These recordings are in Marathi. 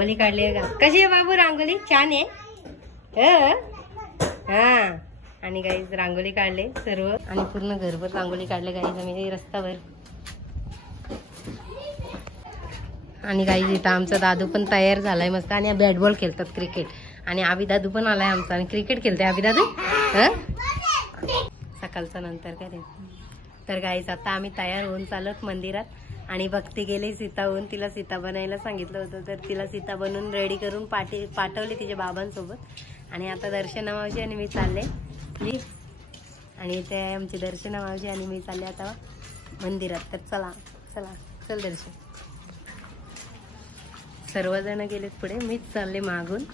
रांगोली काढली आहे का? कशी आहे बाबू रांगोली? छान आहे. हा आणि गाईज रांगोली काढले सर्व आणि पूर्ण घरभर रांगोली काढले गाईज आम्ही रस्त्यावर. आणि गाईज इथं आमचा दादू पण तयार झालाय मस्त आणि बॅट बॉल खेळतात क्रिकेट. आणि आबी दादू पण आलाय आमचा आणि क्रिकेट खेळते आबी दादू सकाळचा नंतर काय ते. तर गाईज आता आम्ही तयार होऊन चालत मंदिरात. आणि भक्ती गेली सीता होऊन, तिला सीता बनायला सांगितलं होतं तर तिला सीता बनवून रेडी करून पाठवली तिच्या बाबांसोबत. आणि आता दर्शना मावशी आणि मी चालले आणि इथे आमची दर्शना मावशी आणि मी चालले आता मंदिरात. तर चला चला चल दर्शन. सर्वजण गेलेत पुढे, मीच चालले मागून.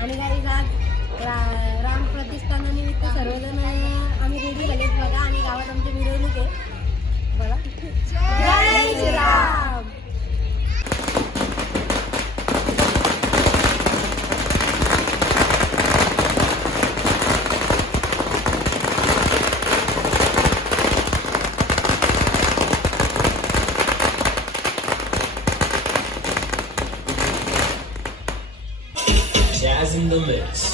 आणि काही राम प्रतिष्ठानानिमित्त सर्वजण आम्ही रेडी झालेत बघा. आणि गावात आमची मिरवणूक आहे बघा. जय Shriram. Jazz in the mix.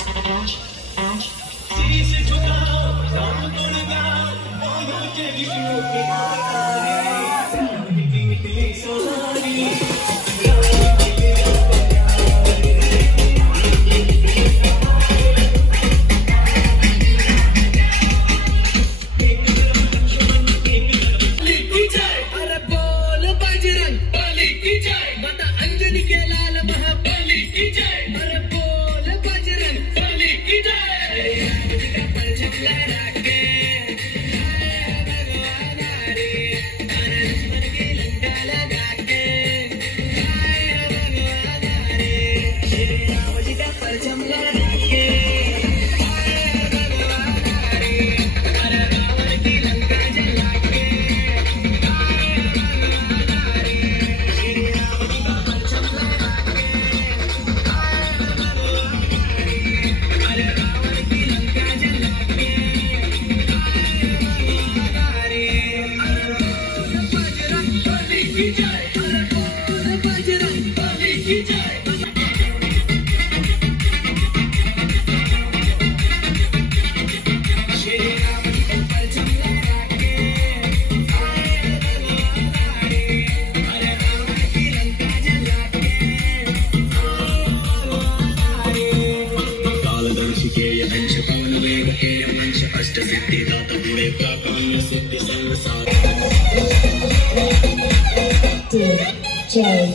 DJ.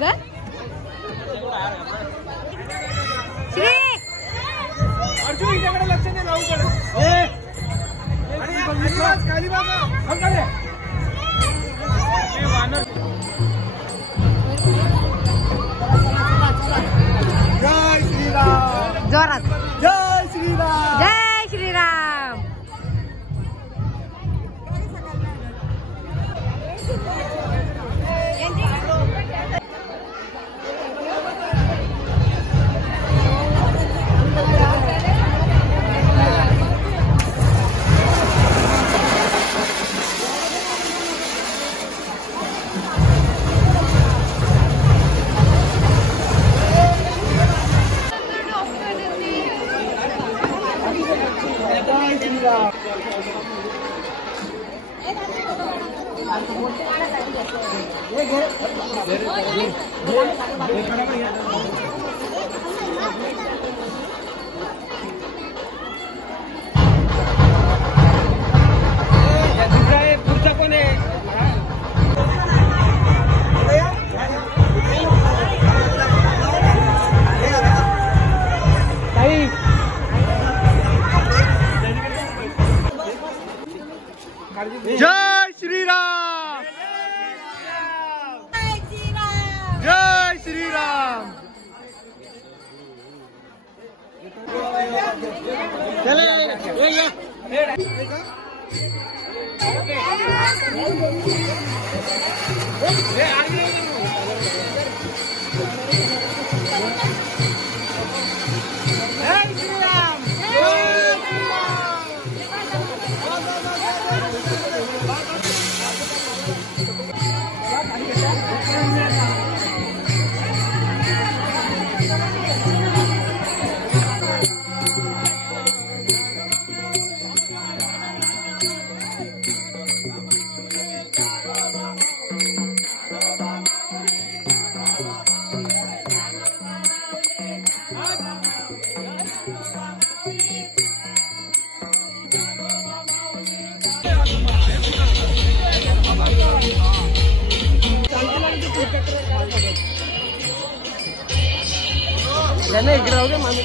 सांग श्री लक्ष नाही लावू खाली जय श्रीराम जोरात जय श्रीराम जय श्रीराम पुढचा कोण आहे जय श्रीराम जय श्रीराम इकडे राहू दे मामी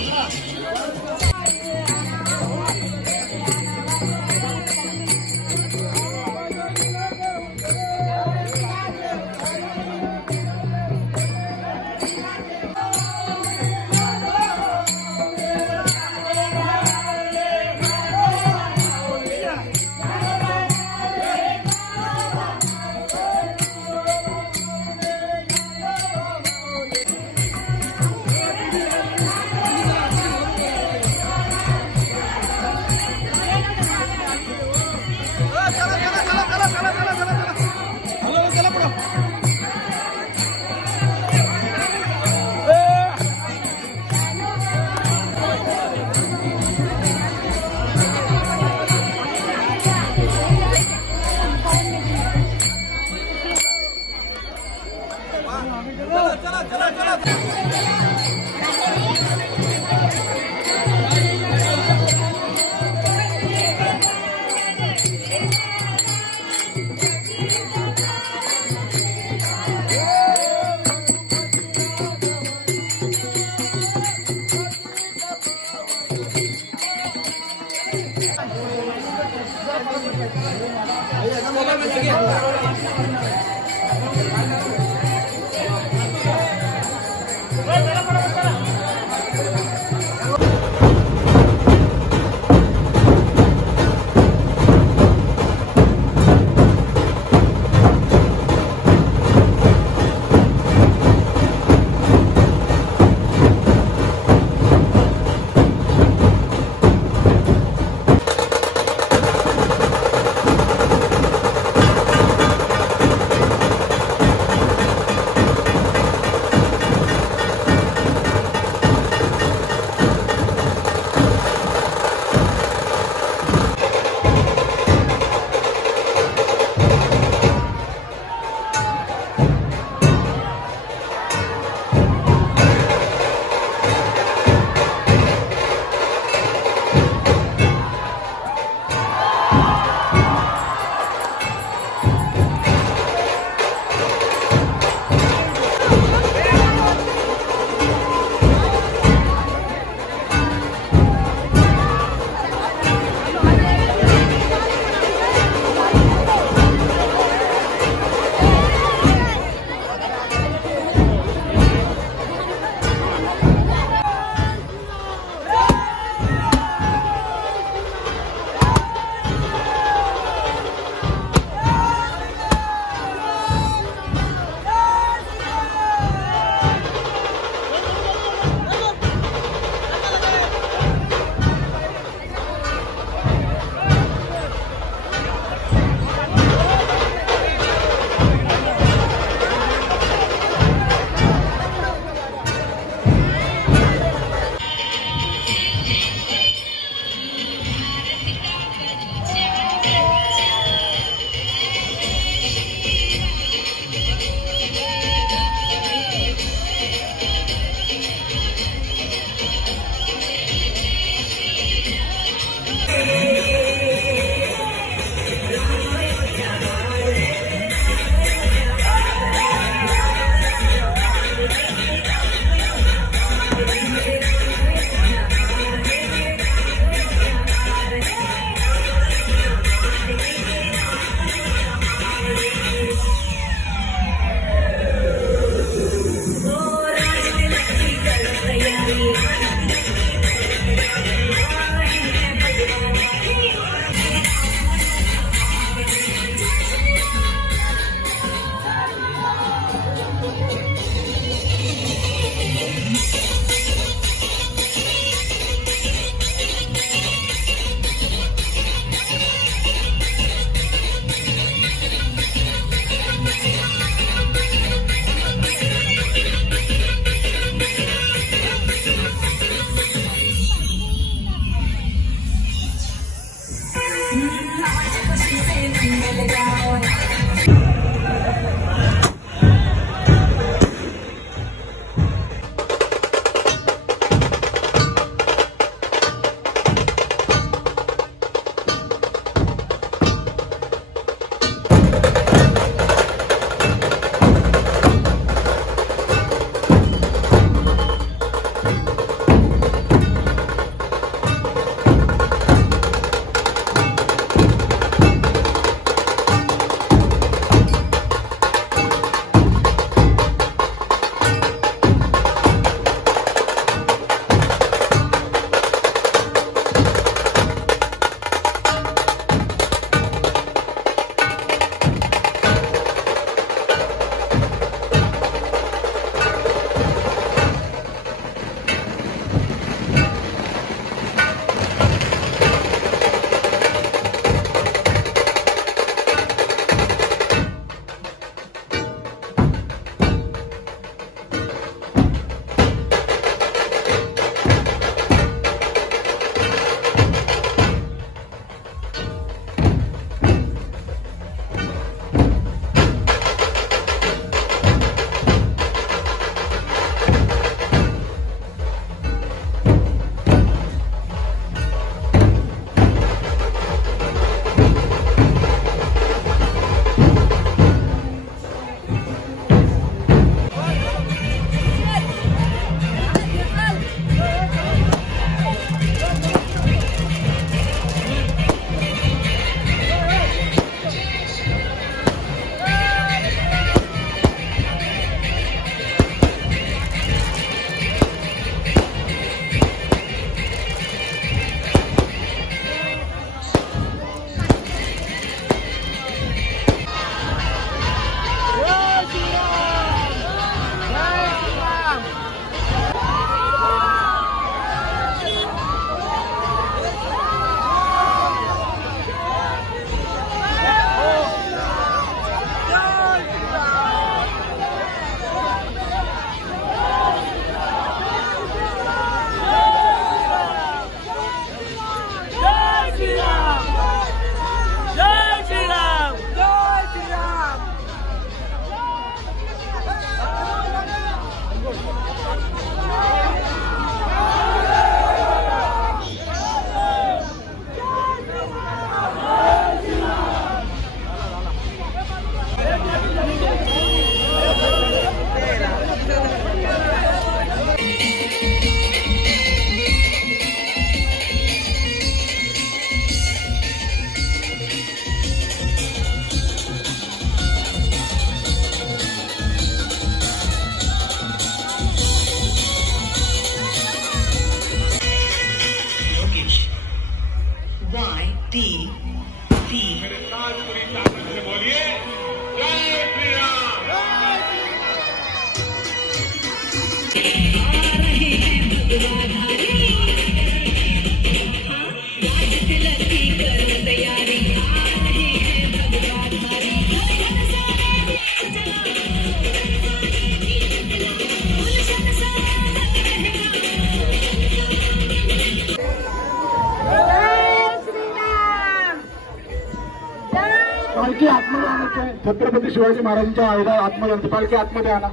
पालखी आतमध्ये आणायची आहे. छत्रपती शिवाजी महाराजांच्या आयुधा आतमध्ये आणते. पालखी आतमध्ये आणा.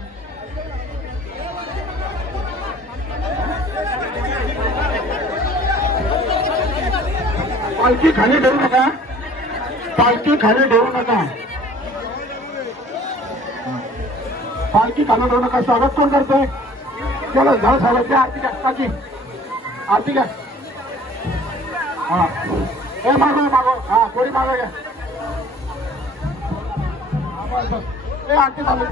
पालखी खाली ठेवू नका. पालखी खाली ठेवू नका. पालखी खाली ठेवू नका. स्वागत कोण करतोय? चला झालं स्वागत द्या. आरती घ्या. काकी आरती घ्या. हा हे मागो मागो. हा कोणी मागो घ्या. हे आरती चालू.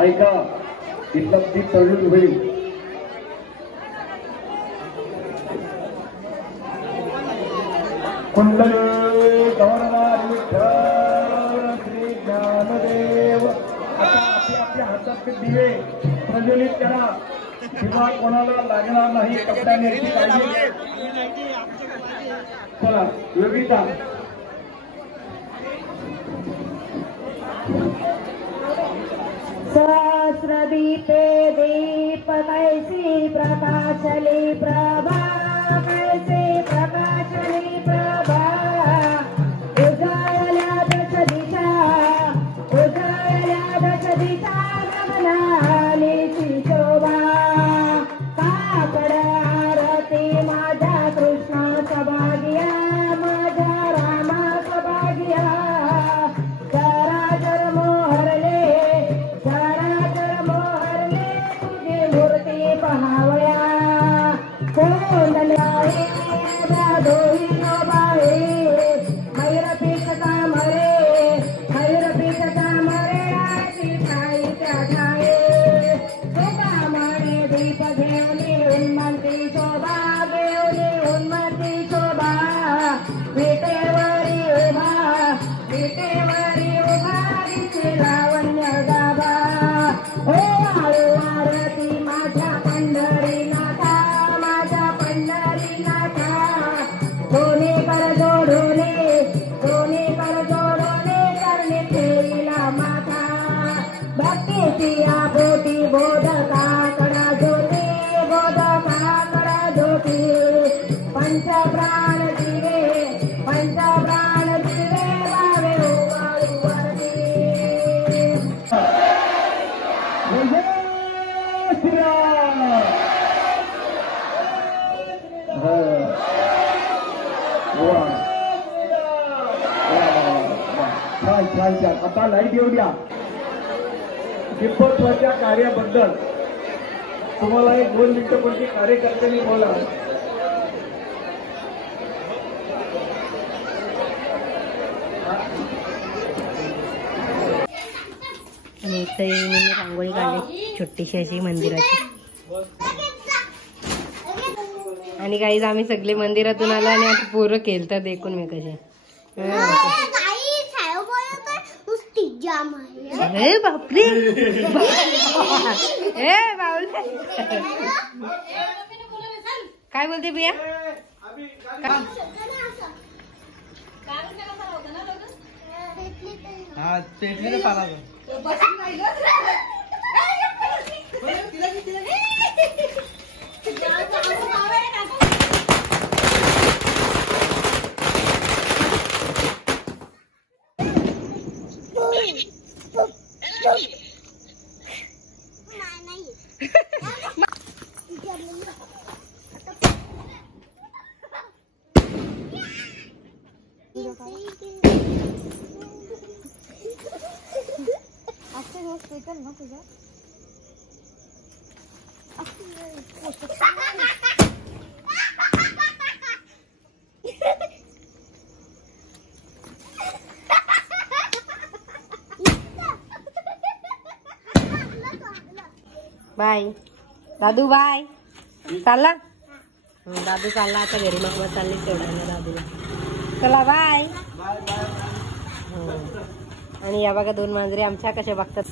ऐका इथला ती तरुण होईल. कुंडले गौरवार विठ्ठल श्री ज्ञानदेव. आता आपल्या हातात दिवे प्रज्वलित करा. किंवा कोणाला लागणार नाही कपड्याने काळजी. चला योगिता सहस्रदीपे दीप कैसी प्रकाशली प्रभा कैसी प्रकाशली प्रभा उजाळल्या दश दिशा गगनालीची शोभा काकड आरती माझ्या कृष्णाचा भाग्या माझ्या रामाचा भाग्या चराचर मोहरले तुझी मूर्ती पहावया कोंडल्या दोही शोभावे मयूर पिकता मरे आची ठाईच्या ठाये सुकामणे दीप घेऊनी उन्मंती शोभा विटेवरी उभा दिसे लावण्य गाभा हो आरती माझ्या पंढरीनाथा दोन्ही कर जोडोने करणे ठेवीला माथा भक्तीची आपोटी बोधकाकडा ज्योती पंचप्राण दिवे भावे उगाळू वरती. आता लाईट येऊ द्या. दीपोत्सवाच्या कार्याबद्दल तुम्हाला एक 2 मिनिटं कोणती कार्यकर्त्यांनी बोला. आणि इथे मी रांगोळी काढली छोटीशी अशी मंदिराची. आणि काही आम्ही सगळे मंदिरातून आलो आणि आता पोरं खेळतात एकूण मी कसे. अरे बापरे काय बोलते बिया. हा पेटली पाला बाय दादू बाय चालला. दादू चालला आता घरी. मग चालली तेवढा दादूला. चला बाय. आणि या बघा 2 मांजरी आमच्या कशा बघतात.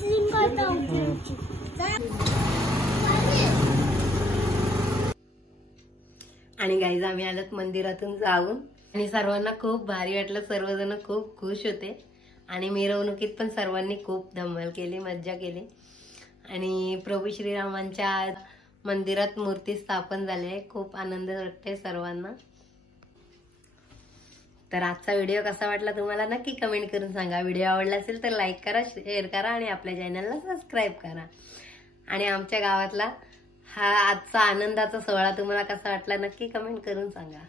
आणि गाईज आम्ही आलोत मंदिरातून जाऊन आणि सर्वांना खूप भारी वाटलं. सर्वजण खूप खुश होते आणि मिरवणुकीत पण सर्वांनी खूप धमाल केली, मज्जा केली. आणि प्रभू श्रीरामांच्या मंदिरात मूर्ती स्थापन झाली आहे. खूप आनंद वाटते सर्वांना. तर आजचा व्हिडिओ कसा वाटला तुम्हाला नक्की कमेंट करून सांगा. व्हिडिओ आवडला असेल तर लाईक करा, शेअर करा आणि आपल्या चॅनलला सबस्क्राईब करा. आणि आमच्या गावातला हा आजचा आनंदाचा सोहळा तुम्हाला कसा वाटला नक्की कमेंट करून सांगा.